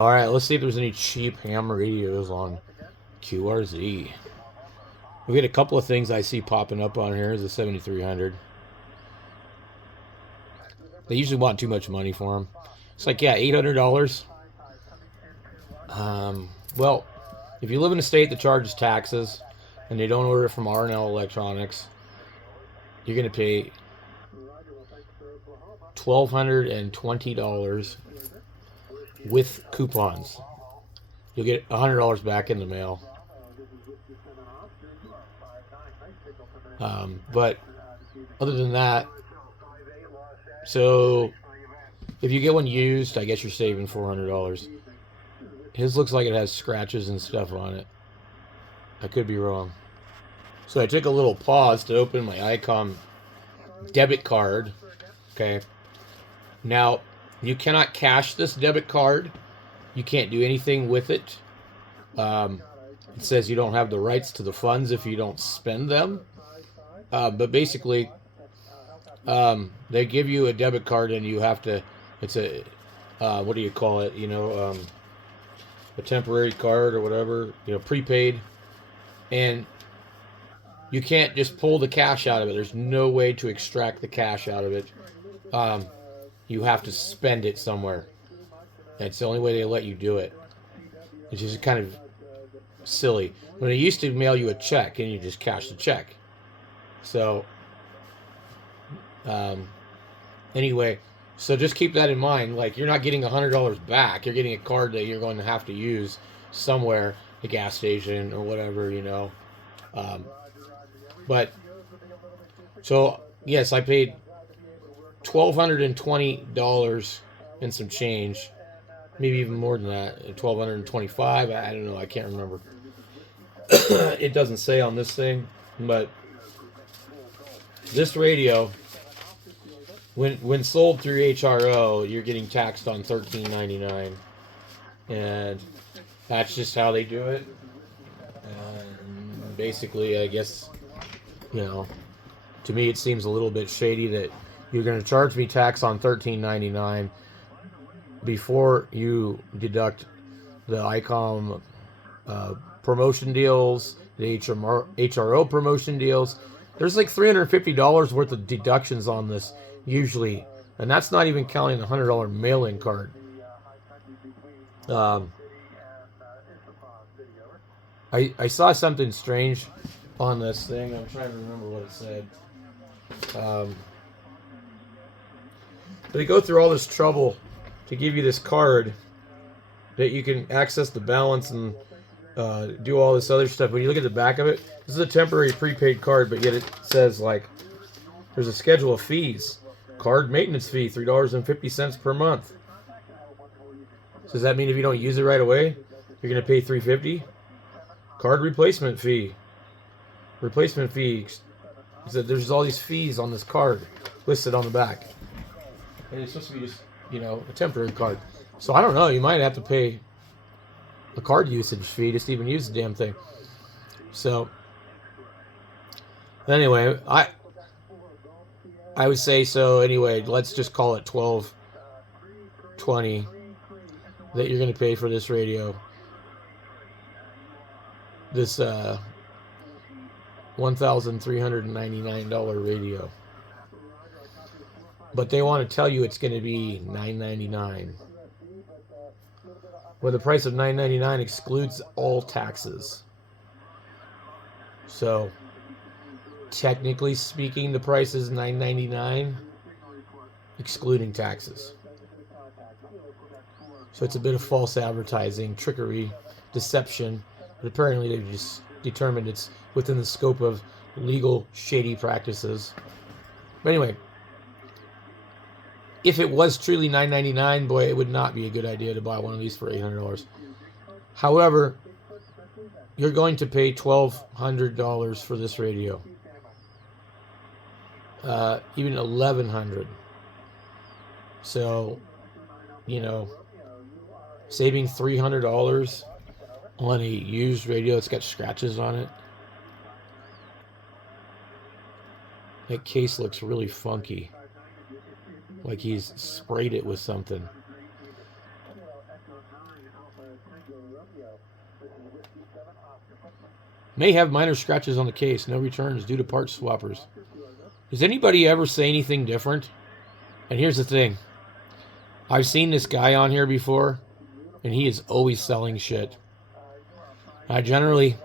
All right, let's see if there's any cheap ham radios on QRZ. We get a couple of things I see popping up on here. Is the 7300. They usually want too much money for them. It's like, yeah, $800. Well, if you live in a state that charges taxes and they don't order it from R&L Electronics, you're going to pay $1,220 with coupons. You'll get $100 back in the mail. But other than that, so if you get one used, I guess you're saving $400. His looks like it has scratches and stuff on it. I could be wrong. So I took a little pause to open my ICOM debit card. Okay. Now, you cannot cash this debit card. You can't do anything with it. It says you don't have the rights to the funds if you don't spend them. But basically, they give you a debit card and you have to, it's a, what do you call it? A temporary card or whatever, prepaid. And you can't just pull the cash out of it. There's no way to extract the cash out of it. You have to spend it somewhere. That's the only way they let you do it. It's just kind of silly. When they used to mail you a check and you just cash the check. So, anyway, so just keep that in mind. Like, you're not getting $100 back. You're getting a card that you're going to have to use somewhere, a gas station or whatever, But, so, yes, I paid $1,220 and some change. Maybe even more than that. $1,225. I don't know. I can't remember. It doesn't say on this thing, but this radio, when sold through HRO, you're getting taxed on $13.99, and that's just how they do it. And basically, I guess, to me, it seems a little bit shady that you're going to charge me tax on $13.99 before you deduct the ICOM promotion deals, the HRO promotion deals. There's like $350 worth of deductions on this usually, and that's not even counting the $100 mail-in card. I saw something strange on this thing. I'm trying to remember what it said. But they go through all this trouble to give you this card that you can access the balance and do all this other stuff. When you look at the back of it, this is a temporary prepaid card, but yet it says, like, there's a schedule of fees. Card maintenance fee, $3.50 per month. So does that mean if you don't use it right away, you're going to pay $3.50? Card replacement fee. Replacement fee. So there's all these fees on this card listed on the back. And it's supposed to be just, a temporary card. So I don't know. You might have to pay a card usage fee just to even use the damn thing. So anyway, I would say so. Anyway, let's just call it $1,220 that you're going to pay for this radio. This $1,399 radio. But they want to tell you it's going to be $9.99. Where the price of $9.99 excludes all taxes. So, technically speaking, the price is $9.99, excluding taxes. So it's a bit of false advertising, trickery, deception, but apparently they've just determined it's within the scope of legal shady practices. But anyway, if it was truly $9.99, boy, it would not be a good idea to buy one of these for $800. However, you're going to pay $1,200 for this radio. Even $1,100. So, saving $300 on a used radio that's got scratches on it. That case looks really funky. Like he's sprayed it with something. May have minor scratches on the case. No returns due to part swappers. Does anybody ever say anything different? And here's the thing. I've seen this guy on here before, and he is always selling shit. I generally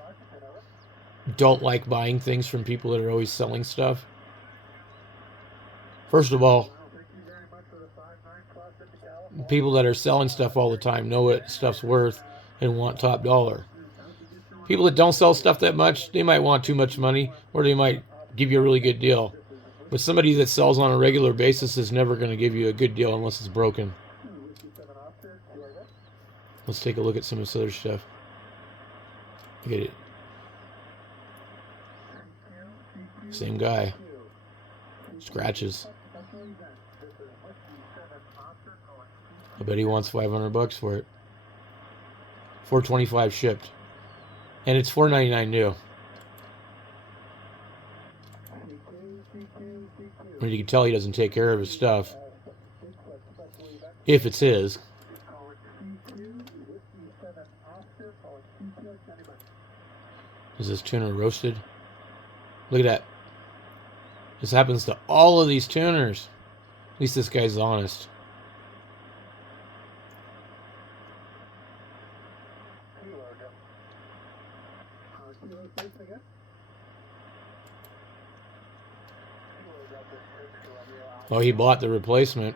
don't like buying things from people that are always selling stuff. First of all, people that are selling stuff all the time know what stuff's worth and want top dollar. People that don't sell stuff that much, they might want too much money, or they might give you a really good deal. But somebody that sells on a regular basis is never going to give you a good deal unless it's broken. Let's take a look at some of this other stuff. Look at it. Same guy. Scratches. I bet he wants $500 for it. $425 shipped. And it's $499 new. I mean, you can tell he doesn't take care of his stuff. If it's his. Is this tuner roasted? Look at that. This happens to all of these tuners. At least this guy's honest. Oh, he bought the replacement.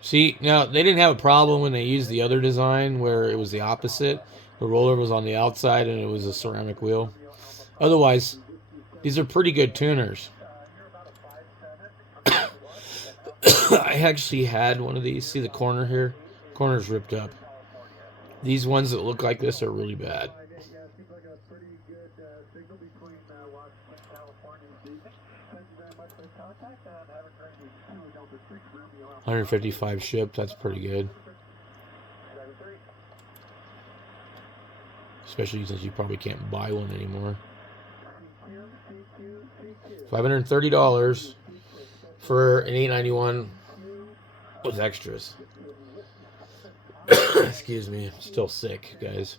See, now, they didn't have a problem when they used the other design where it was the opposite. The roller was on the outside and it was a ceramic wheel. Otherwise, these are pretty good tuners. I actually had one of these. See the corner here? Corner's ripped up. These ones that look like this are really bad. $155 shipped. That's pretty good. Especially since you probably can't buy one anymore. $530 for an $891 with extras. Excuse me, I'm still sick, guys.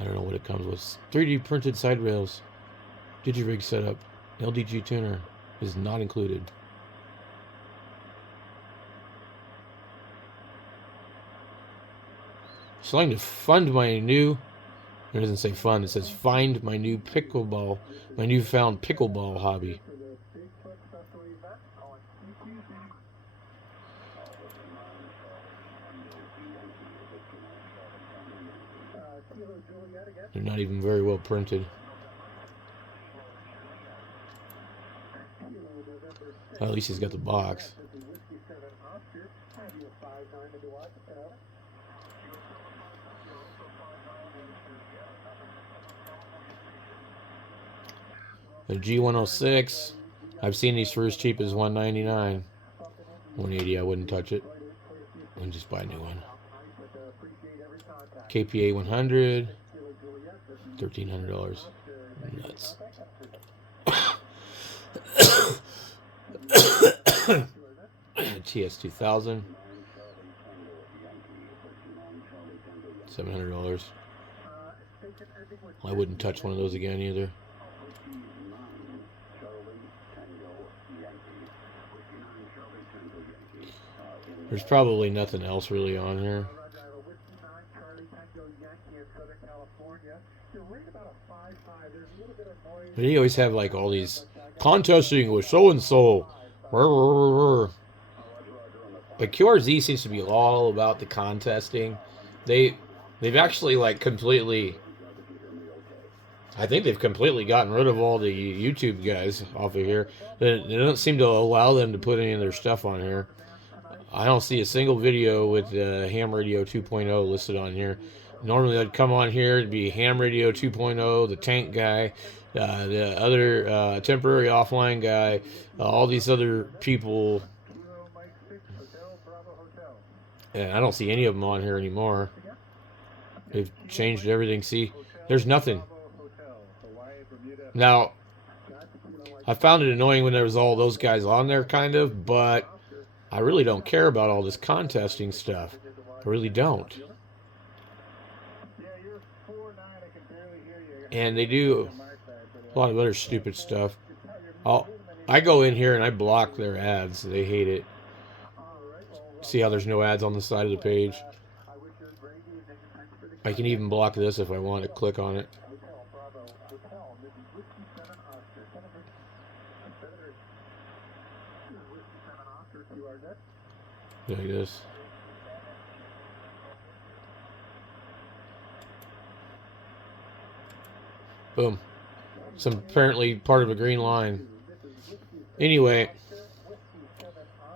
I don't know what it comes with. 3D printed side rails. Digirig setup. LDG tuner is not included. Starting to fund my new, it doesn't say fund, it says find my new pickleball, my newfound pickleball hobby. They're not even very well printed. Well, at least he's got the box. The G106, I've seen these for as cheap as $199. $180, I wouldn't touch it. I'd just buy a new one. KPA 100, $1,300. Nuts. TS 2000, $700. I wouldn't touch one of those again either. There's probably nothing else really on here. But you always have like all these contesting with so-and-so. But QRZ seems to be all about the contesting. They've actually like completely, I think they've completely gotten rid of all the YouTube guys off of here. They don't seem to allow them to put any of their stuff on here. I don't see a single video with Ham Radio 2.0 listed on here. Normally I'd come on here, it'd be Ham Radio 2.0, the Tank guy, the other temporary offline guy, all these other people. And I don't see any of them on here anymore. They've changed everything. See, there's nothing. Now, I found it annoying when there was all those guys on there, kind of, but I really don't care about all this contesting stuff. I really don't. And they do a lot of other stupid stuff. I go in here and I block their ads. They hate it. See how there's no ads on the side of the page? I can even block this if I want to click on it. Like this. Boom. Some apparently part of a green line. Anyway,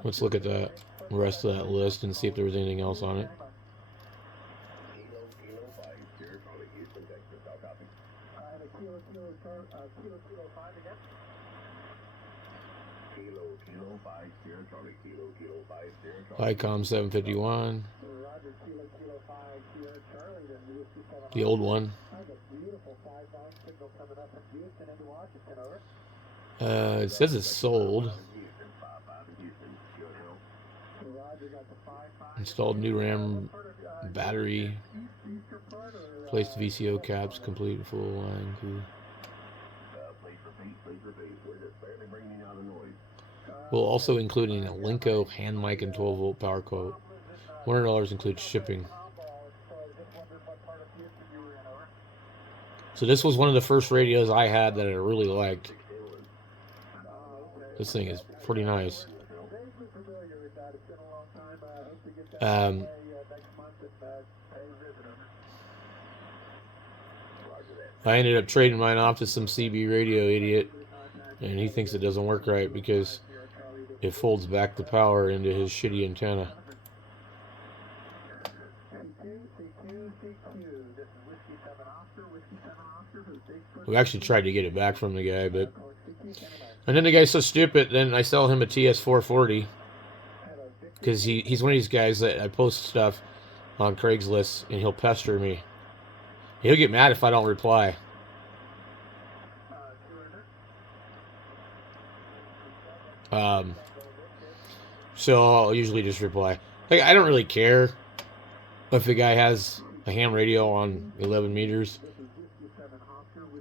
let's look at that rest of that list and see if there was anything else on it. ICOM 751. The old one. It says it's sold. Installed new RAM battery. Placed VCO caps, complete full line. Will also include an Alinco hand mic and 12-volt power cord. $100 includes shipping. So this was one of the first radios I had that I really liked. This thing is pretty nice. I ended up trading mine off to some CB radio idiot, and he thinks it doesn't work right because it folds back the power into his shitty antenna. We actually tried to get it back from the guy, but... And then the guy's so stupid, then I sell him a TS440. Because he's one of these guys that I post stuff on Craigslist, and he'll pester me. He'll get mad if I don't reply. So I'll usually just reply. Like, I don't really care if the guy has a ham radio on 11 meters.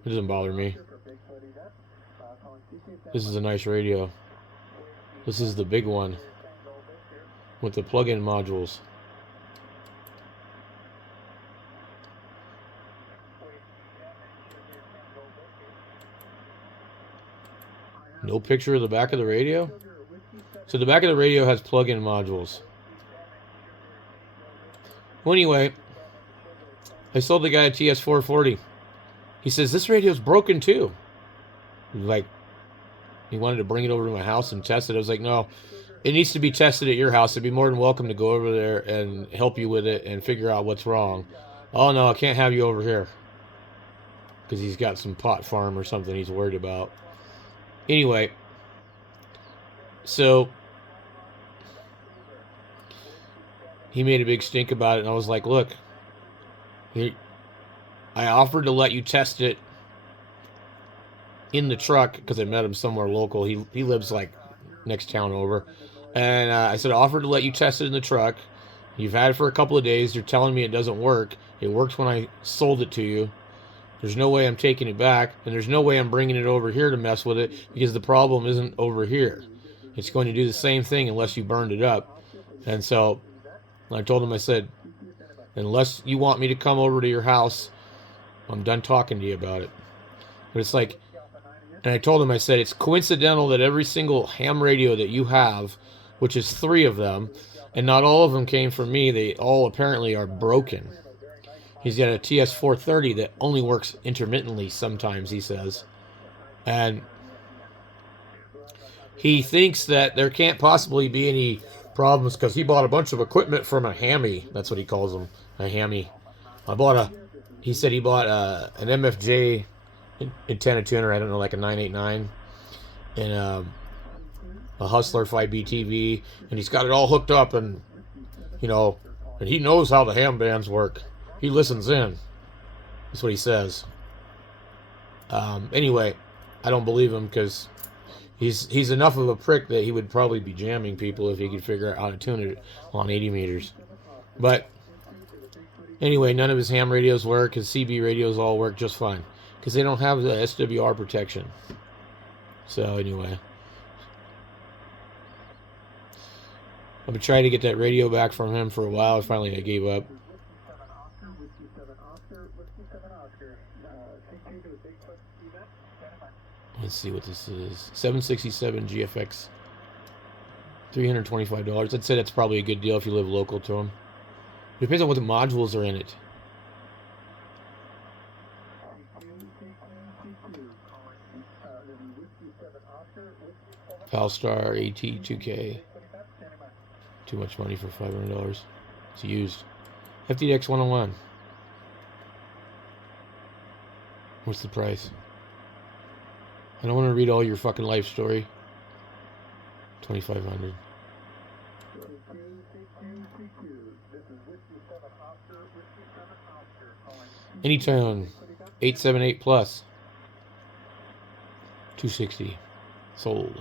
It doesn't bother me. This is a nice radio. This is the big one with the plug-in modules. No picture of the back of the radio? So the back of the radio has plug-in modules. Well, anyway, I sold the guy a TS440. He says, this radio's broken too. Like, he wanted to bring it over to my house and test it. I was like, no, it needs to be tested at your house. I'd be more than welcome to go over there and help you with it and figure out what's wrong. Oh, no, I can't have you over here. Because he's got some pot farm or something he's worried about. Anyway, so he made a big stink about it, and I was like, look, I offered to let you test it in the truck because I met him somewhere local. He lives like next town over. And I said, I offered to let you test it in the truck. You've had it for a couple of days. You're telling me it doesn't work. It worked when I sold it to you. There's no way I'm taking it back, and there's no way I'm bringing it over here to mess with it because the problem isn't over here. It's going to do the same thing unless you burned it up. And so I told him, I said, unless you want me to come over to your house, I'm done talking to you about it. But it's like, and I told him, I said, it's coincidental that every single ham radio that you have, which is 3 of them, and not all of them came from me, they all apparently are broken. He's got a TS430 that only works intermittently sometimes, he says. And he thinks that there can't possibly be any problems because he bought a bunch of equipment from a hammy. That's what he calls them, a hammy. He said he bought an MFJ antenna tuner, I don't know, like a 989, and a Hustler 5B TV, and he's got it all hooked up, and, you know, and he knows how the ham bands work. He listens in. That's what he says. Anyway, I don't believe him because He's enough of a prick that he would probably be jamming people if he could figure out how to tune it on 80 meters. But anyway, none of his ham radios work. His CB radios all work just fine because they don't have the SWR protection. So anyway, I've been trying to get that radio back from him for a while. Finally, I gave up. Let's see what this is. 767 GFX. $325. I'd say that's probably a good deal if you live local to him. It depends on what the modules are in it. Valstar AT2K. Too much money for $500. It's used. FTX 101. What's the price? I don't want to read all your fucking life story. 2,500. Anytone 878 plus. 260. Sold.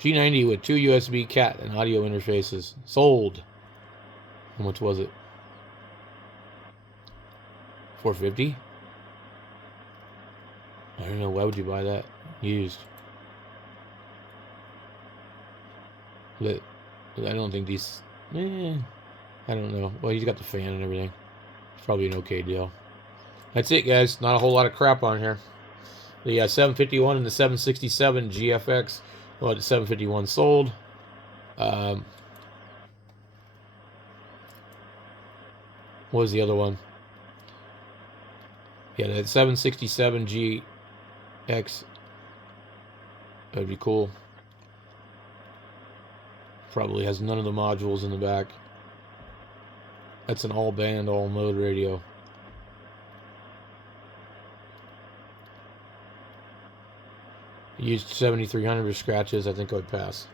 G90 with 2 USB CAT and audio interfaces. Sold. How much was it? $450? I don't know. Why would you buy that? Used. But I don't think these... I don't know. Well, he's got the fan and everything. It's probably an okay deal. That's it, guys. Not a whole lot of crap on here. The 751 and the 767 GFX. Well, the 751 sold. What was the other one? Yeah, that 767 GX. That'd be cool. Probably has none of the modules in the back. That's an all band, all mode radio. Used 7300 with scratches. I think I would pass.